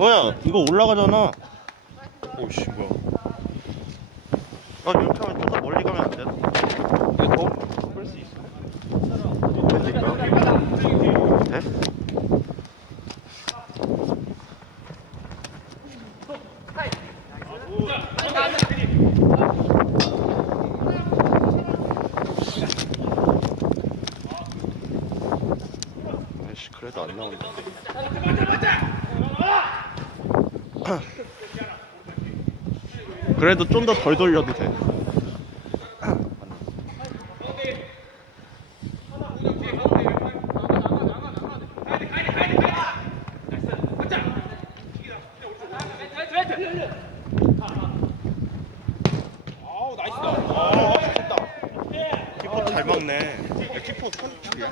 뭐야? 이거 올라가잖아. 오씨 뭐야 아 이렇게 하면 좀 더 멀리 가면 안 되나? 이거 더뺄수 있어? 돼? 아이씨 그래도 안 나온다 그래도 좀 더 덜 돌려도 돼 아우 나이스다 아 좋다 키퍼 잘 막네 야, 키퍼 선출이야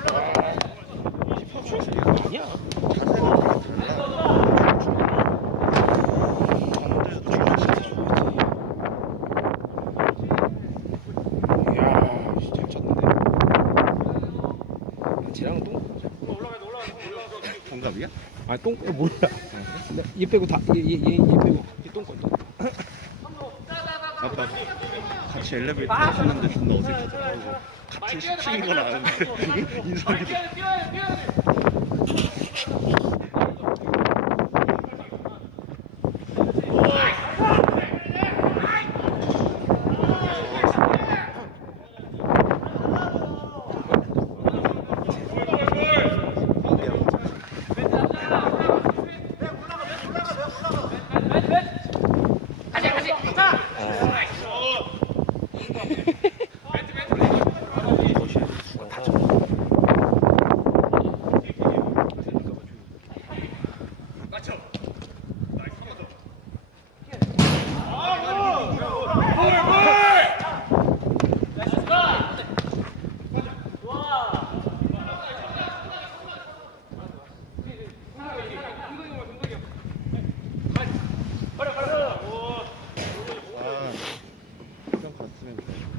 키퍼 출신이 아니야 자세가 되게 달라 가운데에도 이야 씨, 잘 쳤는데 쟤랑 똥? 동갑이야? 아똥 몰라 얘 빼고 다얘얘얘 빼고. 얘똥 거. 아까 같이 엘리베이터 타셨는데 존나 어색하더라고. 같은 시층인 건 아는데. 아, 그냥 갔으면 좋겠다.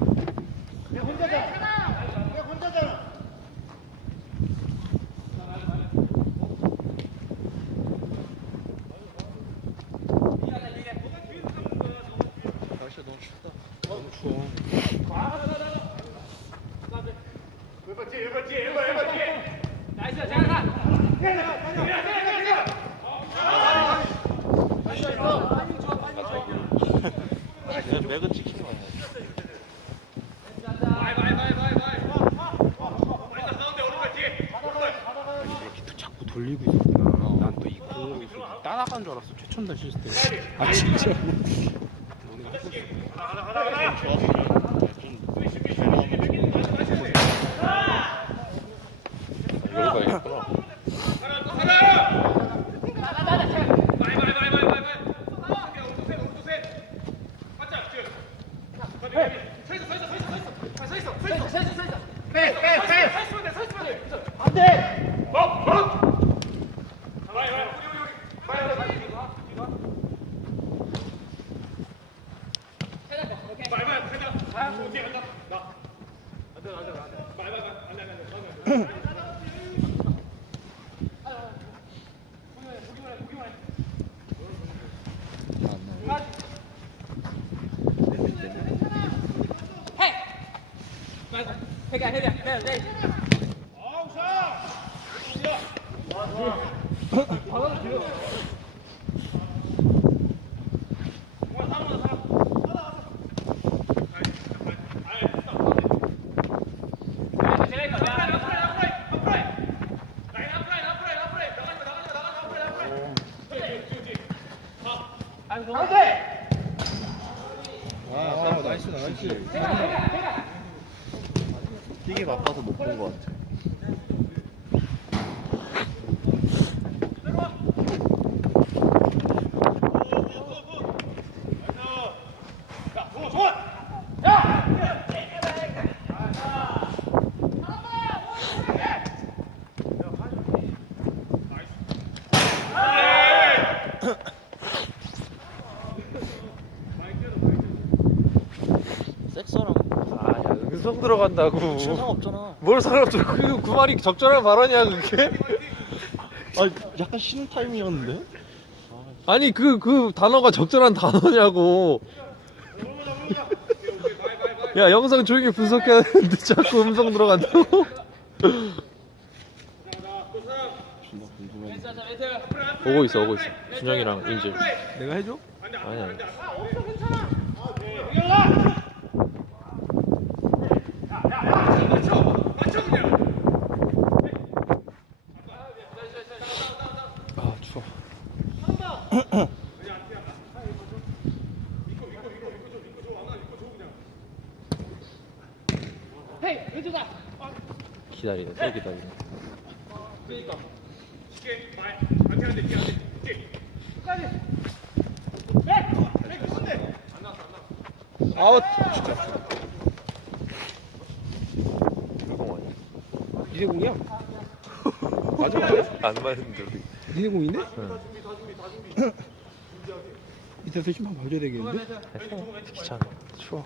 날씨가 너무 춥다. 너무 추워 내가 맥은 찍히는 거야. 이렇게 또 자꾸 돌리고 있었구나. 난 또 이 공을 따라간 줄 알았어. 최첨단 시스템 아 진짜 너네가 하고 있어. 이걸로 가야겠구나 아, 되게 바빠서 못 본 것 같아. 섹스랑 음성 들어간다고. 상관없잖아 뭘 상관없죠? 그, 그 말이 적절한 발언이야 그게? 아 약간 쉬는 타임이었는데 아니 그 그 단어가 적절한 단어냐고. 야 영상 조용히 분석해야 되는데 자꾸 음성 들어간다고? 존나 궁금해 오고 있어 오고 있어. 준영이랑 인질. 내가 해줘? 아니 아니. 기다리네 또 기다리네. 아웃. 진짜. 불공 아니야? 니네 공이야? 맞아. 안 맞는데 우리. 니네 공인데? 응. 이따 심판 봐줘야 되겠는데? 귀찮아. 추워.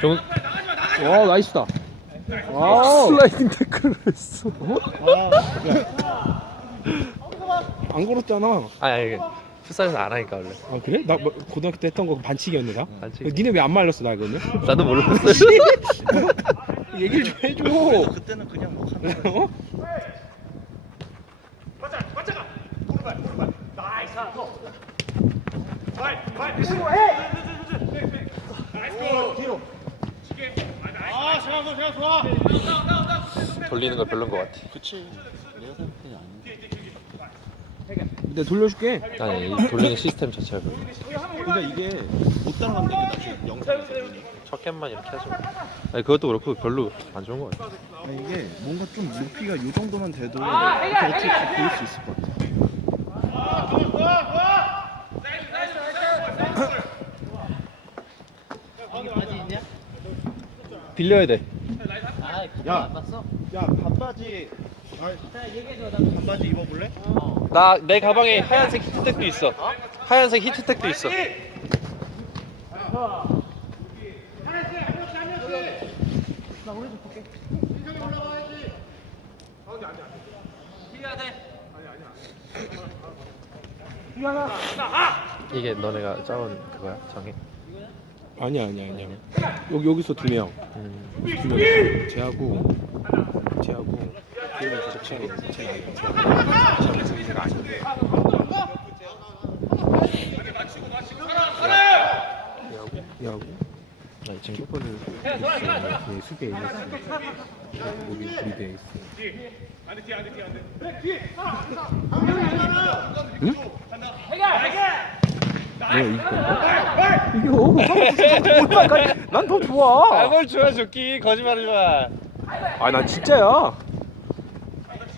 정 와 나이스다. 아 슬라이딩 태클을 했어. 안 걸었잖아. 아니 아니 풋살에서 안 하니까 원래. 아 그래? 나 뭐, 고등학교 때 했던 거 반칙이었네 나. 반칙. 니네 왜 안 말렸어 나 그러면? 나도 몰랐어. 얘기를 좀 해줘. 그때는 그냥 뭐 하는 거야 어? 돌리는 거 별론 것 같아. 그치 내가 생각해 아닌데 내가 돌려줄게. 아니 이 돌리는 시스템 자체가 별로. 그러니까 이게 못 따라간다는 게 나중에 영상에서 첫 캔만 이렇게 하죠. 아니 그것도 그렇고 별로 안 좋은 것 같아. 아, 이게 뭔가 좀 높이가 요 정도만 돼도 이렇게 어떻게 다 보일 수 있을 것 같아 빌려야 돼. 야, 야 반바지 아, 반바지 입어볼래? 나 내 가방에 하얀색 히트텍도 있어. 하얀색 히트텍도 있어. 이게 너네가 짜온 그거야 정해. 아니야 아니야 아니야. 여기 여기서 두 명. 음. 두 명. 있어. 쟤하고 쟤하고 걔는 저 쟤는 쟤는. 쟤는 쟤가 아닌데. 얘하고 얘하고 나이 친구. 키퍼는 얘 수비에 있어. 우리 미드에 있어. 응? 내가 이거 이겨. 난더 좋아. 아뭘 좋아 좋기 거짓말하지 마. 아, 난 진짜야.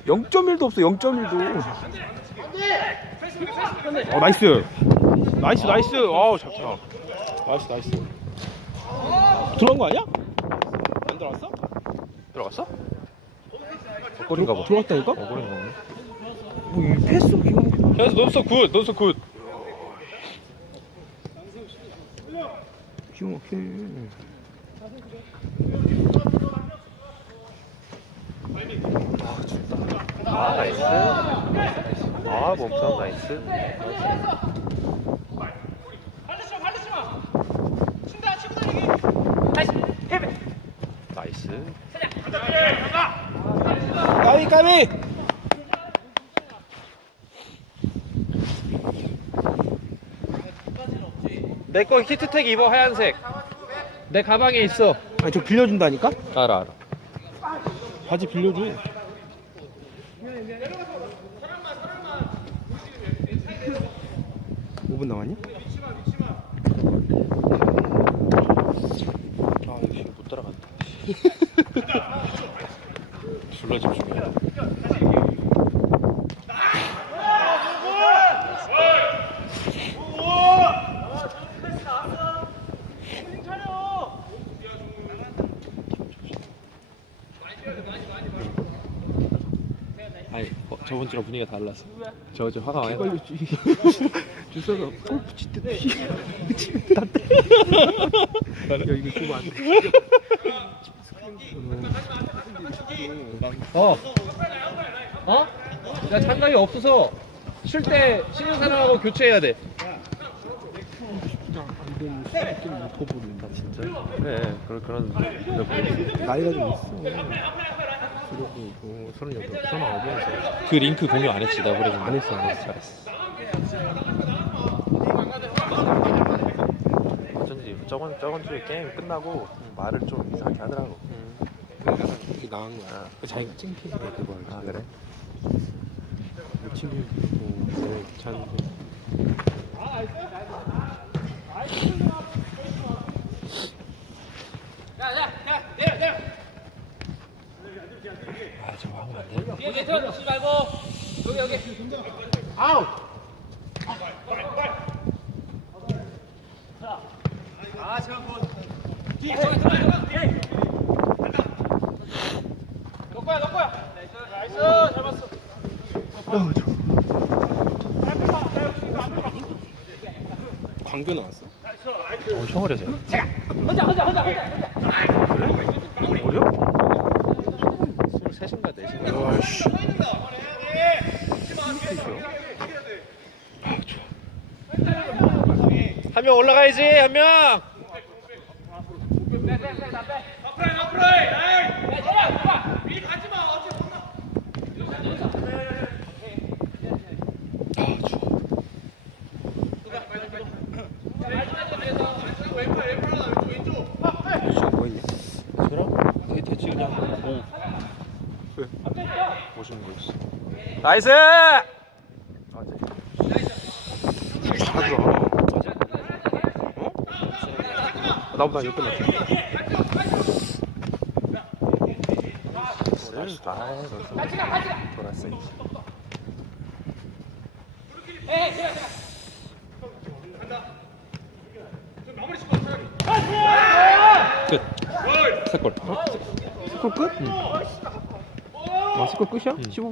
0.1도 없어, 0.1도. 어, 나이스. 나이스, 나이스. 어우, 잘 쳤다. 나이스, 나이스. 들어간 거 아니야? 안 들어갔어? 들어갔어? 거린가 봐. 들어갔다니까? 어, 거린가 보네. 뭐, 이 패스 기가 막혀. 현수 넌서 굿, 넌서 굿. 기가 막혀. 아 나이스. 아 몸싸움 나이스. 나이스. 까비, 까비! 내 거 히트텍 입어 하얀색. 내 가방에 있어. 아니, 저 빌려준다니까? 알아 알아. 바지 빌려줘. 오분 남았냐? 아 역시 못 따라간다. 졸라 집중해. 아니 어, 저번 주랑 분위기가 달랐어. 저저 화가 많이 나. 주소가 골프 치듯 치면 다 때. 야 이거 주면 안 돼. 어. 어? 야 장갑이 없어서 쉴때 쉬는 사람하고 교체해야 돼. 안못 진짜. 그래 그런 그런 나이가 좀 있어. 그리고 어, 서른여덟, 서른아홉이어서 그 링크 공유 안 했지 나 그래 안 했어 안 했어. 잘했어. 어쩐지 저번 저번 주에 게임 끝나고 말을 좀 이상하게 하더라고. 내가 이게 나은 거야. 자기가 창피해서 그거 알지. 아 그래? 내 친구도 내귀찮은데. 아 저거 하면 안 돼. 뒤에 뒤에 들어 쓰지 말고 여기 여기 너 거야 너 거야 나이스 잘 봤어 광교 나왔어? 엄청 어려서. 혼자 혼자 혼자 혼자 어려? 23인가 4인가? 와 씨. 한 명 올라가야지 한 명. 지금 뭐 있냐? 저랑 대- 대치 그냥 공. 왜? 멋있는 거 있어. 나이스! 아, 잘하더라. 어? 나보다 옆에? 아, 돌았어. 끝. 세 골. 스콜 끝? 응. 아, 스콜 끝이야? 15